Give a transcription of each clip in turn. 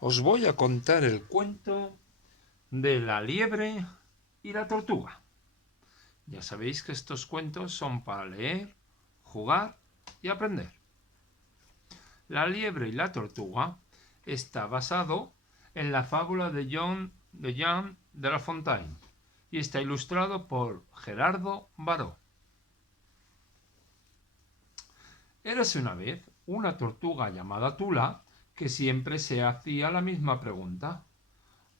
Os voy a contar el cuento de la liebre y la tortuga. Ya sabéis que estos cuentos son para leer, jugar y aprender. La liebre y la tortuga está basado en la fábula de Jean de La Fontaine y está ilustrado por Gerardo Baró. Érase una vez una tortuga llamada Tula que siempre se hacía la misma pregunta: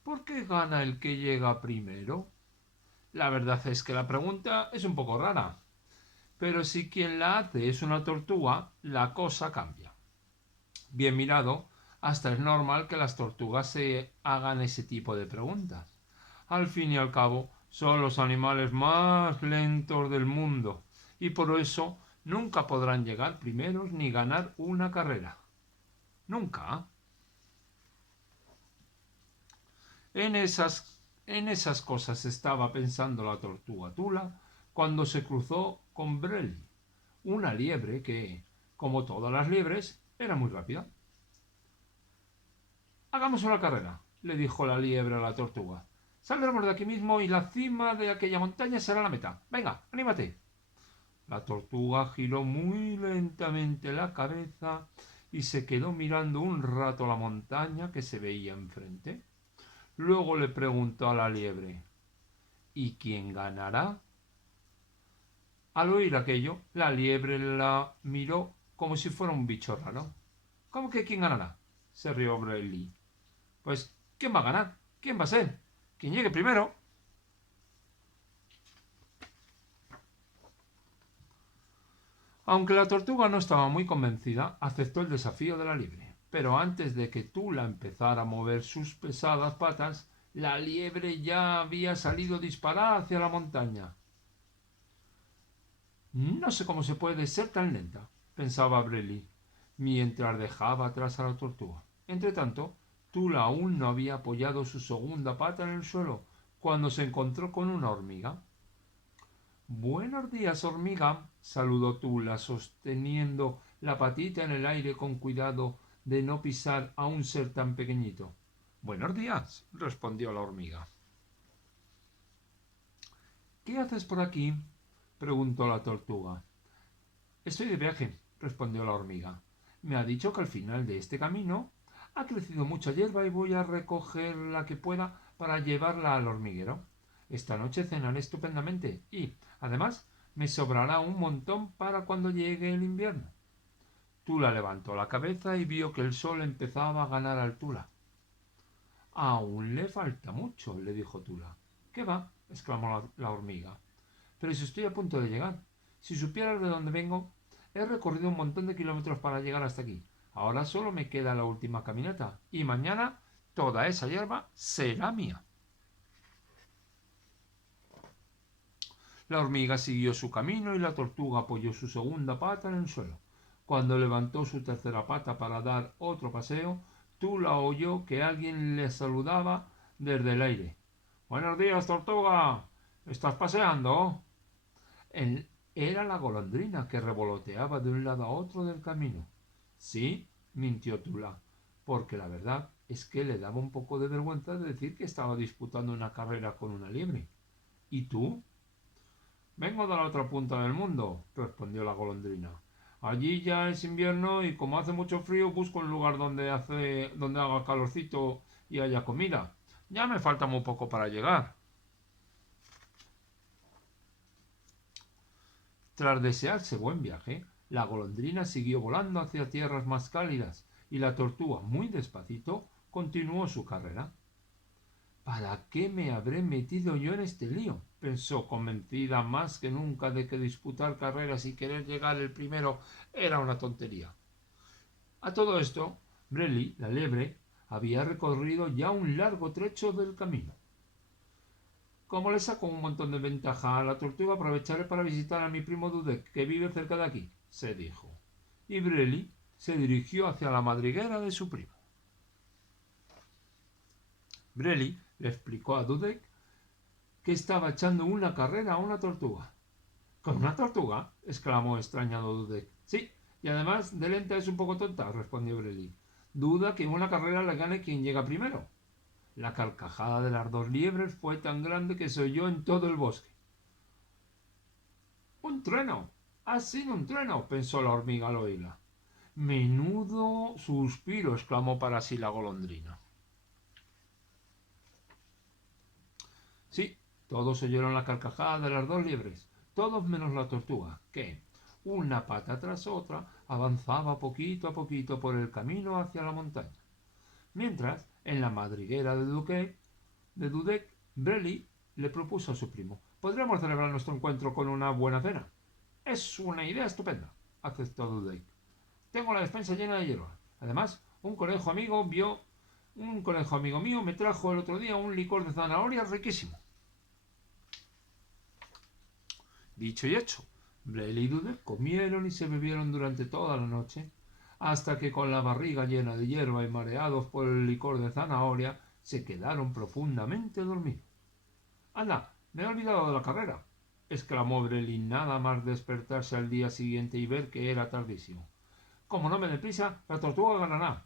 ¿por qué gana el que llega primero? La verdad es que la pregunta es un poco rara, pero si quien la hace es una tortuga, la cosa cambia. Bien mirado, hasta es normal que las tortugas se hagan ese tipo de preguntas. Al fin y al cabo, son los animales más lentos del mundo y por eso nunca podrán llegar primeros ni ganar una carrera. Nunca. En esas cosas estaba pensando la tortuga Tula cuando se cruzó con Brelly, una liebre que, como todas las liebres, era muy rápida. Hagamos una carrera, le dijo la liebre a la tortuga. Saldremos de aquí mismo y la cima de aquella montaña será la meta. Venga, anímate. La tortuga giró muy lentamente la cabeza y se quedó mirando un rato la montaña que se veía enfrente. Luego le preguntó a la liebre: ¿y quién ganará? Al oír aquello, la liebre la miró como si fuera un bicho raro. ¿Cómo que quién ganará?, se rió Brayley. Pues, ¿quién va a ganar? ¿Quién va a ser? ¿Quién llegue primero? Aunque la tortuga no estaba muy convencida, aceptó el desafío de la liebre. Pero antes de que Tula empezara a mover sus pesadas patas, la liebre ya había salido disparada hacia la montaña. No sé cómo se puede ser tan lenta, pensaba Brelly, mientras dejaba atrás a la tortuga. Entretanto, Tula aún no había apoyado su segunda pata en el suelo cuando se encontró con una hormiga. Buenos días, hormiga, saludó Tula, sosteniendo la patita en el aire con cuidado de no pisar a un ser tan pequeñito. Buenos días, respondió la hormiga. ¿Qué haces por aquí?, preguntó la tortuga. Estoy de viaje, respondió la hormiga. Me ha dicho que al final de este camino ha crecido mucha hierba y voy a recoger la que pueda para llevarla al hormiguero. Esta noche cenaré estupendamente y, además, me sobrará un montón para cuando llegue el invierno. Tula levantó la cabeza y vio que el sol empezaba a ganar altura. Aún le falta mucho, le dijo Tula. ¿Qué va?, exclamó la hormiga. Pero si estoy a punto de llegar. Si supieras de dónde vengo, he recorrido un montón de kilómetros para llegar hasta aquí. Ahora solo me queda la última caminata. Y mañana toda esa hierba será mía. La hormiga siguió su camino y la tortuga apoyó su segunda pata en el suelo. Cuando levantó su tercera pata para dar otro paseo, Tula oyó que alguien le saludaba desde el aire. Buenos días, tortuga. ¿Estás paseando? Era la golondrina que revoloteaba de un lado a otro del camino. Sí, mintió Tula, porque la verdad es que le daba un poco de vergüenza de decir que estaba disputando una carrera con una liebre. ¿Y tú? Vengo de la otra punta del mundo, respondió la golondrina. Allí ya es invierno y como hace mucho frío busco un lugar donde haga calorcito y haya comida. Ya me falta muy poco para llegar. Tras desearse buen viaje, la golondrina siguió volando hacia tierras más cálidas y la tortuga, muy despacito, continuó su carrera. ¿Para qué me habré metido yo en este lío?, pensó, convencida más que nunca de que disputar carreras y querer llegar el primero era una tontería. A todo esto, Brelly, la liebre, había recorrido ya un largo trecho del camino. Como le saco un montón de ventaja a la tortuga, aprovecharé para visitar a mi primo Dudek, que vive cerca de aquí, se dijo. Y Brelly se dirigió hacia la madriguera de su primo. Brelly le explicó a Dudek que estaba echando una carrera a una tortuga. ¿Con una tortuga?, exclamó extrañado Dudek. Sí, y además de lenta es un poco tonta, respondió Brelly. Duda que una carrera la gane quien llega primero. La carcajada de las dos liebres fue tan grande que se oyó en todo el bosque. ¡Un trueno! ¡Ha sido un trueno!, pensó la hormiga al oírla. Menudo suspiro, exclamó para sí la golondrina. Sí, todos oyeron la carcajada de las dos liebres, todos menos la tortuga, que, una pata tras otra, avanzaba poquito a poquito por el camino hacia la montaña. Mientras, en la madriguera de Dudek, Brely le propuso a su primo: «Podríamos celebrar nuestro encuentro con una buena cena». «Es una idea estupenda», aceptó Dudek. «Tengo la despensa llena de hierba. Además, un conejo amigo mío me trajo el otro día un licor de zanahorias riquísimo». Dicho y hecho, Brely y Dudek comieron y se bebieron durante toda la noche, hasta que con la barriga llena de hierba y mareados por el licor de zanahoria, se quedaron profundamente dormidos. «Anda, me he olvidado de la carrera», exclamó Brely nada más despertarse al día siguiente y ver que era tardísimo. «Como no me dé prisa, la tortuga ganará».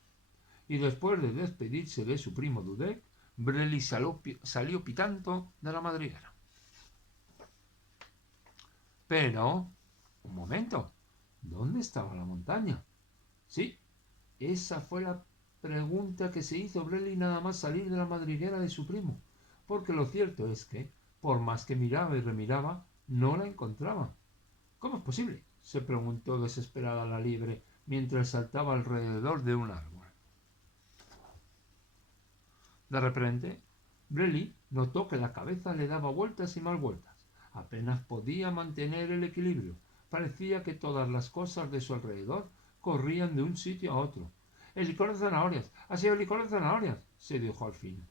Y después de despedirse de su primo Dudek, Brely salió pitando de la madriguera. Pero, un momento, ¿dónde estaba la montaña? Sí, esa fue la pregunta que se hizo Brely nada más salir de la madriguera de su primo, porque lo cierto es que, por más que miraba y remiraba, no la encontraba. «¿Cómo es posible?», se preguntó desesperada la liebre mientras saltaba alrededor de un árbol. De repente, Brely notó que la cabeza le daba vueltas y más vueltas. Apenas podía mantener el equilibrio. Parecía que todas las cosas de su alrededor corrían de un sitio a otro. «El licor de zanahorias. Ha sido el licor de zanahorias», se dijo al fin.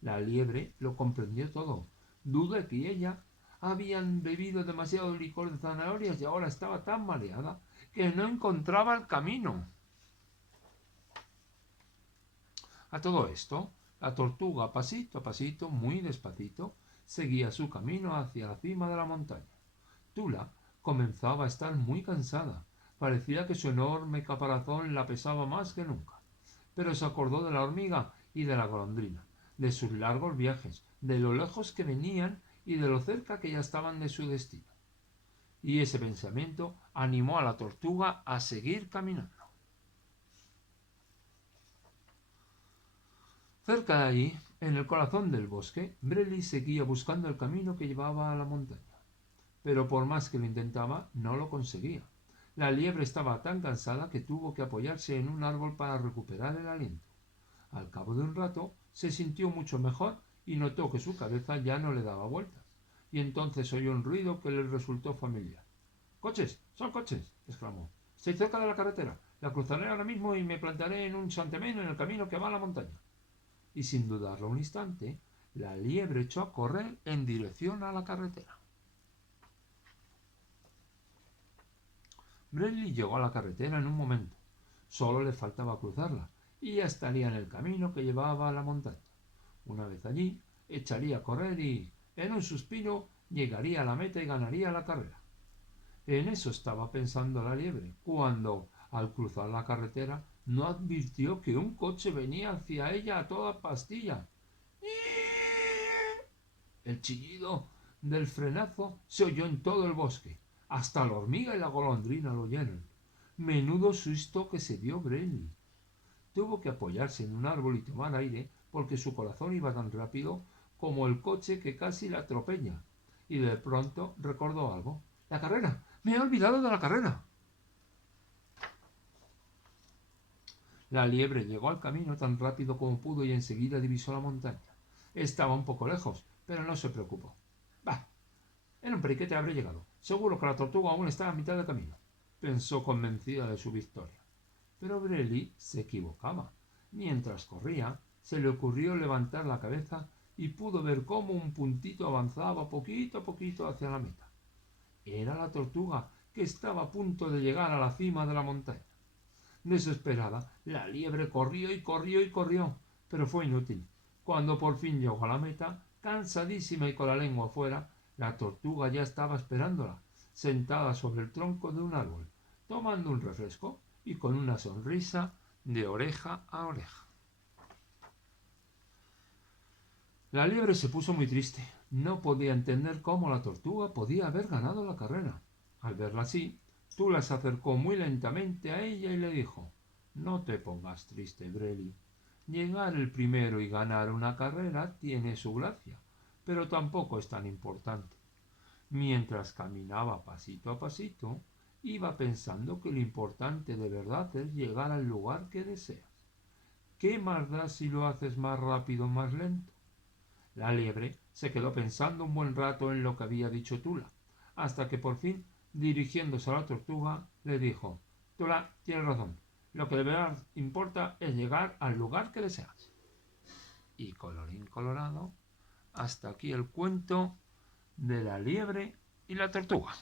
La liebre lo comprendió todo. Duda que ella habían bebido demasiado licor de zanahorias y ahora estaba tan mareada que no encontraba el camino. A todo esto, la tortuga, pasito a pasito, muy despacito, seguía su camino hacia la cima de la montaña. Tula comenzaba a estar muy cansada. Parecía que su enorme caparazón la pesaba más que nunca. Pero se acordó de la hormiga y de la golondrina, de sus largos viajes, de lo lejos que venían y de lo cerca que ya estaban de su destino. Y ese pensamiento animó a la tortuga a seguir caminando. Cerca de allí, en el corazón del bosque, Brely seguía buscando el camino que llevaba a la montaña. Pero por más que lo intentaba, no lo conseguía. La liebre estaba tan cansada que tuvo que apoyarse en un árbol para recuperar el aliento. Al cabo de un rato, se sintió mucho mejor y notó que su cabeza ya no le daba vueltas. Y entonces oyó un ruido que le resultó familiar. «¡Coches! ¡Son coches!», exclamó. «Estoy cerca de la carretera. La cruzaré ahora mismo y me plantaré en un santemén en el camino que va a la montaña». Y sin dudarlo un instante, la liebre echó a correr en dirección a la carretera. Brely llegó a la carretera en un momento. Solo le faltaba cruzarla y ya estaría en el camino que llevaba a la montaña. Una vez allí, echaría a correr y, en un suspiro, llegaría a la meta y ganaría la carrera. En eso estaba pensando la liebre, cuando, al cruzar la carretera, no advirtió que un coche venía hacia ella a toda pastilla. El chillido del frenazo se oyó en todo el bosque. Hasta la hormiga y la golondrina lo oyeron. Menudo susto que se dio Brely. Tuvo que apoyarse en un árbol y tomar aire porque su corazón iba tan rápido como el coche que casi la atropella. Y de pronto recordó algo. «¡La carrera! ¡Me he olvidado de la carrera!». La liebre llegó al camino tan rápido como pudo y enseguida divisó la montaña. Estaba un poco lejos, pero no se preocupó. «Bah, en un periquete habré llegado. Seguro que la tortuga aún está a mitad del camino», pensó convencida de su victoria. Pero Brely se equivocaba. Mientras corría, se le ocurrió levantar la cabeza y pudo ver cómo un puntito avanzaba poquito a poquito hacia la meta. Era la tortuga, que estaba a punto de llegar a la cima de la montaña. Desesperada, la liebre corrió y corrió y corrió, pero fue inútil. Cuando por fin llegó a la meta, cansadísima y con la lengua afuera, la tortuga ya estaba esperándola, sentada sobre el tronco de un árbol, tomando un refresco y con una sonrisa de oreja a oreja. La liebre se puso muy triste. No podía entender cómo la tortuga podía haber ganado la carrera. Al verla así, Tula se acercó muy lentamente a ella y le dijo: No te pongas triste, Breli. Llegar el primero y ganar una carrera tiene su gracia, pero tampoco es tan importante. Mientras caminaba pasito a pasito, iba pensando que lo importante de verdad es llegar al lugar que deseas. ¿Qué más da si lo haces más rápido o más lento? La liebre se quedó pensando un buen rato en lo que había dicho Tula, hasta que por fin, dirigiéndose a la tortuga, le dijo: Tula, tienes razón. Lo que de verdad importa es llegar al lugar que deseas. Y colorín colorado, hasta aquí el cuento de la liebre y la tortuga.